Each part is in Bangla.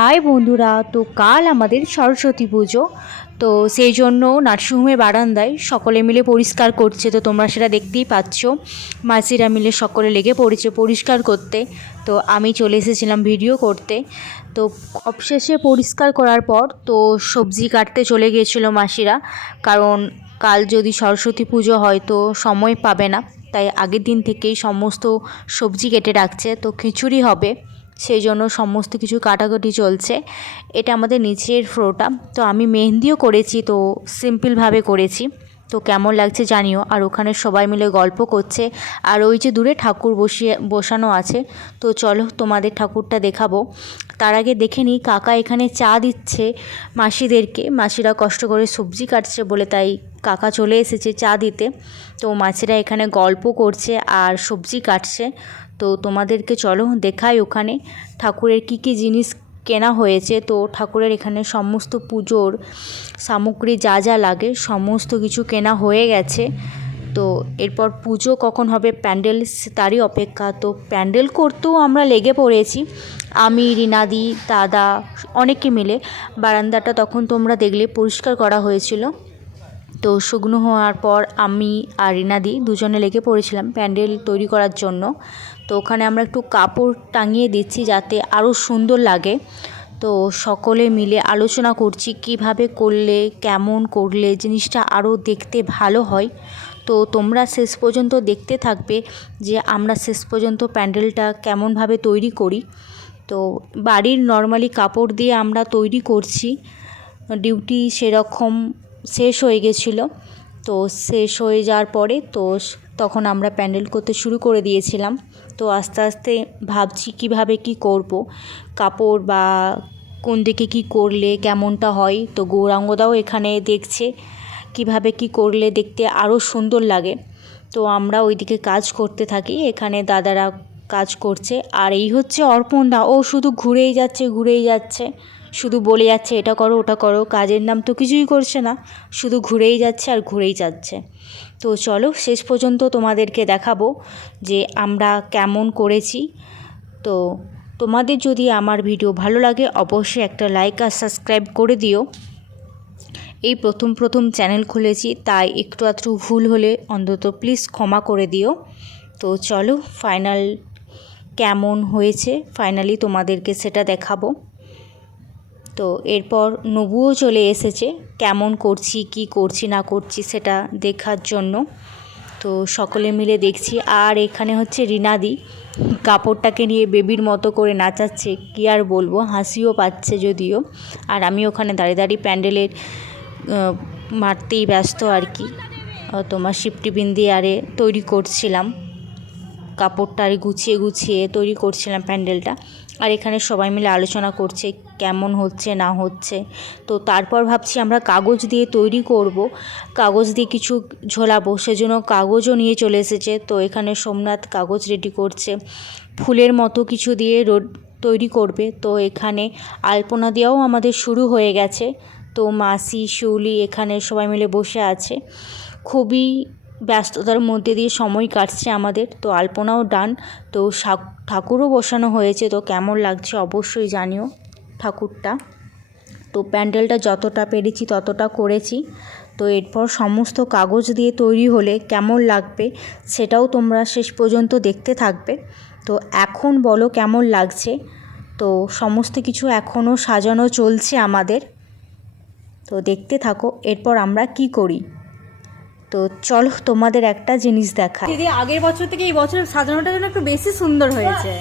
হাই বন্ধুরা, তো কাল আমাদের সরস্বতী পুজো, তো সেই জন্য নার্সিংহোমের বারান্দায় সকলে মিলে পরিষ্কার করছে, তো তোমরা সেটা দেখতেই পাচ্ছ। মাসিরা মিলে সকলে লেগে পড়েছে পরিষ্কার করতে, তো আমি চলে এসেছিলাম ভিডিও করতে। তো অবশেষে পরিষ্কার করার পর, তো সবজি কাটতে চলে গিয়েছিল মাসিরা, কারণ কাল যদি সরস্বতী পুজো হয়, তো সময় পাবে না। তাই আগের দিন থেকেই সমস্ত সবজি কেটে রাখছে, তো খিচুড়ি হবে। সেই জন্য সমস্ত কিছু কাটাকাটি চলছে। এটা আমাদের নিচের ফ্লোরটা তো আমি মেহেন্দিও করেছি, তো সিম্পলভাবে করেছি। তো কেমন লাগছে জানিও। আর ওখানে সবাই মিলে গল্প করছে। আর ওই যে দূরে ঠাকুর বসিয়ে, বসানো আছে। তো চলো তোমাদের ঠাকুরটা দেখাবো। তার আগে দেখে নিই, কাকা এখানে চা দিচ্ছে মাসিদেরকে। মাসিরা কষ্ট করে সবজি কাটছে বলে তাই কাকা চলে এসেছে চা দিতে। তো মাসিরা এখানে গল্প করছে আর সবজি কাটছে। তো তোমাদেরকে চলো দেখাই ওখানে ঠাকুরের কী কী জিনিস কেনা হয়েছে, তো ঠাকুরের এখানে সমস্ত পুজোর সামগ্রী যা যা লাগে সমস্ত কিছু কেনা হয়ে গেছে। তো এরপর পুজো কখন হবে প্যান্ডেল তারই অপেক্ষা। তো প্যান্ডেল করতেও আমরা লেগে পড়েছি। আমি, রিনাদি, দাদা, অনেকে মিলে বারান্দাটা তখন তোমরা দেখলে পরিষ্কার করা হয়েছিল। তো শুকনো হওয়ার পর আমি আর রিনাদি দুজনে লেগে পড়েছিলাম প্যান্ডেল তৈরি করার জন্য। তো ওখানে আমরা একটু কাপড় টাঙিয়ে দিচ্ছি যাতে আরও সুন্দর লাগে। তো সকলে মিলে আলোচনা করছি কীভাবে করলে, কেমন করলে জিনিসটা আরও দেখতে ভালো হয়। তো তোমরা শেষ পর্যন্ত দেখতে থাকবে যে আমরা শেষ পর্যন্ত প্যান্ডেলটা কেমনভাবে তৈরি করি। তো বাড়ির নর্মালি কাপড় দিয়ে আমরা তৈরি করছি। ডিউটি সেরকম শেষ হয়ে গেছিল। তো শেষ হয়ে যাওয়ার পরে তো তখন আমরা প্যান্ডেল করতে শুরু করে দিয়েছিলাম। তো আস্তে আস্তে ভাবছি কীভাবে কি করব, কাপড় বা কোন দিকে কি করলে কেমনটা হয়। তো গৌরাঙ্গদাও এখানে দেখছে কীভাবে কি করলে দেখতে আরও সুন্দর লাগে। তো আমরা ওইদিকে কাজ করতে থাকি, এখানে দাদারা কাজ করছে। আর এই হচ্ছে অর্পণদা, ও শুধু ঘুরেই যাচ্ছে ঘুরেই যাচ্ছে। শুধু বলে যাচ্ছে, এটা করো, ওটা করো, কাজের নাম তো কিছুই করছে না। শুধু ঘুরেই যাচ্ছে আর ঘুরেই যাচ্ছে। তো চলো, শেষ পর্যন্ত তোমাদেরকে দেখাবো যে আমরা কেমন করেছি। তো তোমাদের যদি আমার ভিডিও ভালো লাগে, অবশ্যই একটা লাইক আর সাবস্ক্রাইব করে দিও। এই প্রথম প্রথম চ্যানেল খুলেছি, তাই একটু আধটু ভুল হলে অন্তত প্লিজ ক্ষমা করে দিও। তো চলো ফাইনাল কেমন হয়েছে ফাইনালি তোমাদেরকে সেটা দেখাবো। তো এরপর নবুও চলে এসেছে, কেমন করছি, কি করছি, না করছি সেটা দেখার জন্য। তো সকলে মিলে দেখছি। আর এখানে হচ্ছে রিনাদি, কাপড়টাকে নিয়ে বেবির মতো করে নাচাচ্ছে, কি আর বলব, হাসিও পাচ্ছে যদিও। আর আমি ওখানে দাঁড়িয়ে দাঁড়িয়ে প্যান্ডেলের মারতেই ব্যস্ত আর কি। তোমার শিফটি বিন্দি আরে তৈরি করছিলাম। কাপড়টা আর গুছিয়ে গুছিয়ে তৈরি করছিলাম প্যান্ডেলটা। আর এখানে সবাই মিলে আলোচনা করছে কেমন হচ্ছে, না হচ্ছে। তো তারপর ভাবছি আমরা কাগজ দিয়ে তৈরি করব। কাগজ দিয়ে কিছু ঝোলাবো, সেজন্য কাগজও নিয়ে চলে এসেছে। তো এখানে সোমনাথ কাগজ রেডি করছে। ফুলের মতো কিছু দিয়ে রোড তৈরি করবে। তো এখানে আলপনা দেওয়াও আমাদের শুরু হয়ে গেছে। তো মাসি, শিউলি এখানে সবাই মিলে বসে আছে। খুবই ব্যস্ততার মধ্যে দিয়ে সময় কাটছে আমাদের। তো আলপনাও ডান। তো ঠাকুরও বসানো হয়েছে। তো কেমন লাগছে অবশ্যই জানিও ঠাকুরটা। তো প্যান্ডেলটা যতটা পেরেছি ততটা করেছি। তো এরপর সমস্ত কাগজ দিয়ে তৈরি হলে কেমন লাগবে সেটাও তোমরা শেষ পর্যন্ত দেখতে থাকবে। তো এখন বলো কেমন লাগছে? তো সমস্ত কিছু এখনও সাজানো চলছে আমাদের। তো দেখতে থাকো। এরপর আমরা কি করি? তো চলো তোমাদের একটা জিনিস দেখা। দিদি আগের বছর থেকে এই বছর সাজানোটা যেন একটু বেশি সুন্দর হয়েছে।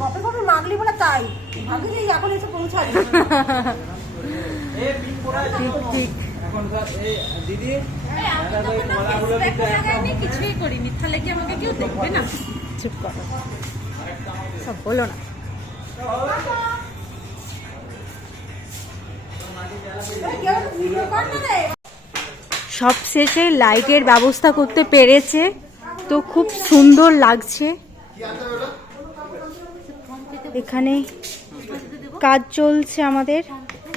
কবে কবে মাগলি বলে তাই ভাগ্যে যে এখন এসে পৌঁছালি ঠিক ঠিক কিছুই করি মিথ্যা লেগে আমাকে কেউ দেখবে না চুপ করো। সব বলো না। সব শেষে লাইটের ব্যবস্থা করতে পেরেছে। তো খুব সুন্দর লাগছে। এখানে কাজ চলছে আমাদের।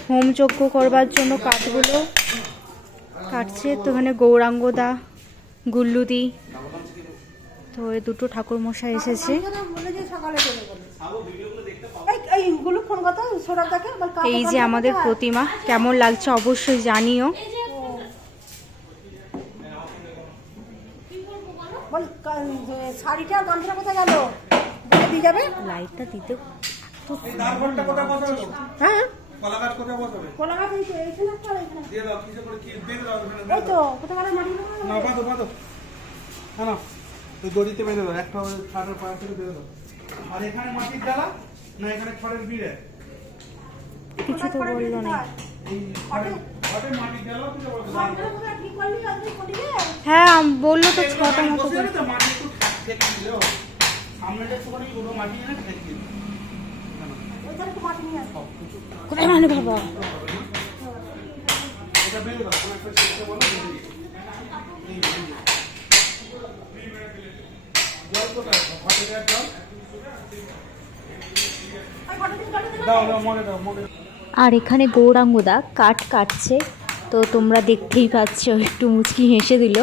হোমযজ্ঞ করবার জন্য কাঠগুলো কাটছে। তো এখানে গৌরাঙ্গদা, গুল্লুদি, তো এই দুটো ঠাকুর মশাই এসেছে বলে যে সকালে চলে গেল ফোন করতো সৌরভদাকে বল কাকে এই যে আমাদের প্রতিমা কেমন লাগছে অবশ্যই জানিও। শাড়িটা কোথায় গেল? বলে দিয়ে যাবে? লাইটটা দিতে? হ্যাঁ? একটা আর দড়িতে বেঁধে দাও, একটা থেকে বেঁধে দাও। এখানে মাটির ডালা? না এখানে খড়ের বিড়ে কিছু তো বলল না। হ্যাঁ। বলল তো ছটা মতো কোথায় মানে বাবা। জল কোথায়? আর এখানে গৌরাঙ্গদা কাঠ কাটছে তো তোমরা দেখতেই পাচ্ছ একটু মুচকি হেসে দিল।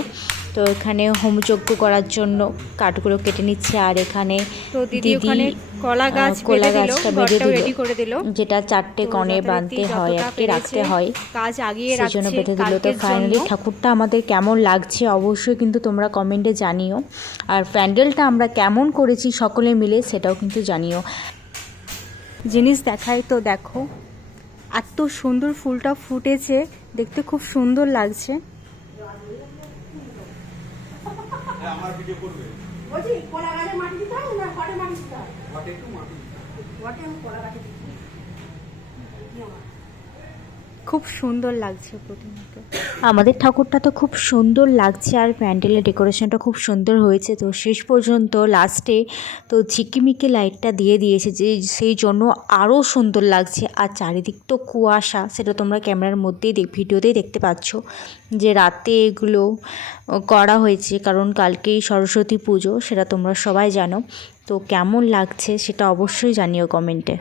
তো এখানে হোমযজ্ঞ করার জন্য কাঠগুলো কেটে নিচ্ছে আর এখানে দিদি কলা গাছ কলা গাছটা বেঁধে দিল যেটা চারটে কনে বাঁধতে হয় কি রাখতে হয়। কাজ আগিয়ে সেই জন্য রাখছে বেঁধে দিল তো ফাইনালি ঠাকুরটা আমাদের কেমন লাগছে অবশ্যই কিন্তু তোমরা কমেন্টে জানিও। আর প্যান্ডেলটা আমরা কেমন করেছি সকলে মিলে সেটাও কিন্তু জানিও। জিনিস দেখাই তো দেখো এত সুন্দর ফুলটা ফুটেছে দেখতে খুব সুন্দর লাগছে। আমার ভিডিও করবে? বলছি কলা গাছে মাটি দিতে হয় না ঘরে মাটি দিতে হয়? ঘটে একটু মাটি দিতে হবে ঘটে আমি কলা গাছে দিচ্ছি। খুব সুন্দর লাগছে প্রতিমাকে। আমাদের ঠাকুরটা তো খুব সুন্দর লাগছে আর প্যান্ডেলের ডেকোরেশনটা খুব সুন্দর হয়েছে। তো শেষ পর্যন্ত লাস্টে তো ঝিকিমিকি লাইটটা দিয়ে দিয়েছে যে সেই জন্য আরও সুন্দর লাগছে। আর চারিদিক তো কুয়াশা, সেটা তোমরা ক্যামেরার মধ্যেই দেখ, ভিডিওতেই দেখতে পাচ্ছ যে রাতে এগুলো করা হয়েছে। কারণ কালকেই সরস্বতী পুজো, সেটা তোমরা সবাই জানো। তো কেমন লাগছে সেটা অবশ্যই জানিও কমেন্টে।